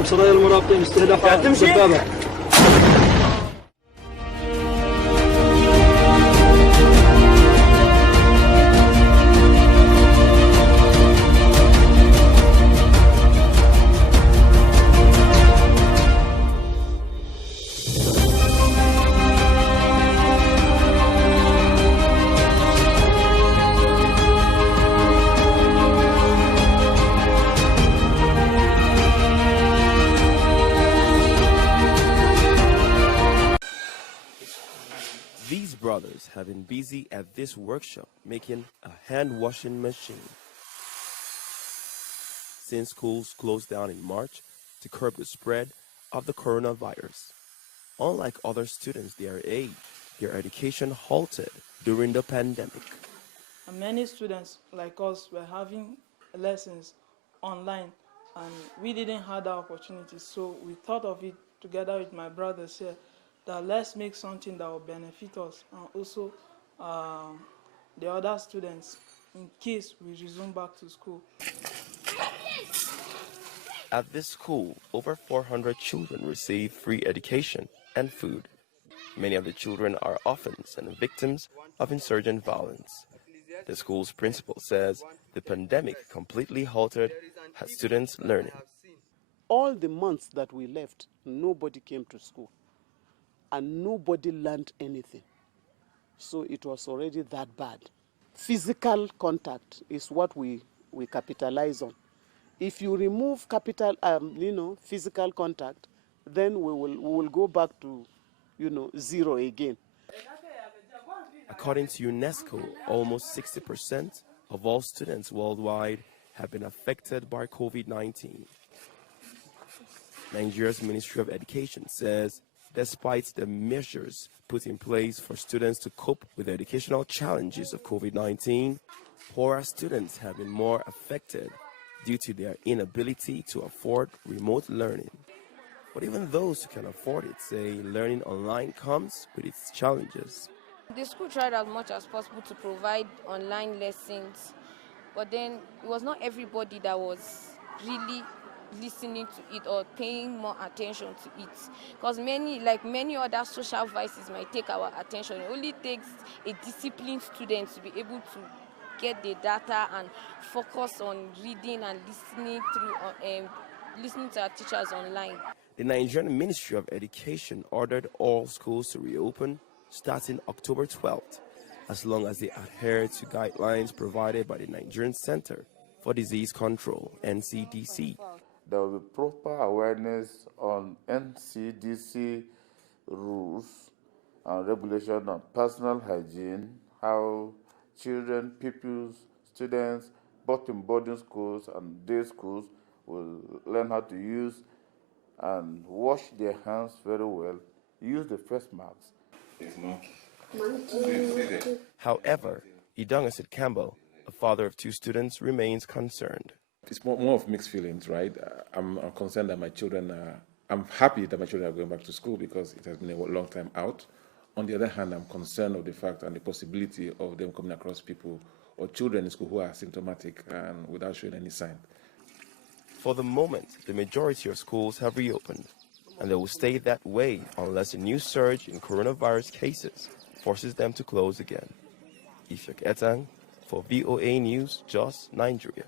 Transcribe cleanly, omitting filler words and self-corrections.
أمام سرايا المرابطين استهداف دبابة. These brothers have been busy at this workshop making a hand washing machine. Since schools closed down in March to curb the spread of the coronavirus, unlike other students their age, their education halted during the pandemic. And many students like us were having lessons online, and we didn't have that opportunity, so we thought of it together with my brothers here, that let's make something that will benefit us and also the other students in case we resume back to school. At this school, over 400 children receive free education and food. Many of the children are orphans and victims of insurgent violence. The school's principal says the pandemic completely halted her students' learning. All the months that we left, nobody came to school and nobody learned anything. So it was already that bad. Physical contact is what we capitalize on. If you remove physical contact, then we will go back to, zero again. According to UNESCO, almost 60% of all students worldwide have been affected by COVID-19. Nigeria's Ministry of Education says despite the measures put in place for students to cope with the educational challenges of COVID-19, poorer students have been more affected due to their inability to afford remote learning. But even those who can afford it say learning online comes with its challenges. The school tried as much as possible to provide online lessons, but then it was not everybody that was really listening to it or paying more attention to it. Because many other social vices might take our attention. It only takes a disciplined student to be able to get the data and focus on reading and listening to our teachers online. The Nigerian Ministry of Education ordered all schools to reopen starting October 12th, as long as they adhere to guidelines provided by the Nigerian Center for Disease Control, NCDC. There will be proper awareness on NCDC rules and regulation on personal hygiene, how children, pupils, students, both in boarding schools and day schools, will learn how to use and wash their hands very well, use the face masks. However, Idongasit Campbell, a father of two students, remains concerned. It's more of mixed feelings, right? I'm concerned that my children I'm happy that my children are going back to school because it has been a long time out. On the other hand, I'm concerned of the fact and the possibility of them coming across people or children in school who are symptomatic and without showing any sign. For the moment, the majority of schools have reopened, and they will stay that way unless a new surge in coronavirus cases forces them to close again. Ifek Etang for VOA News, Jos, Nigeria.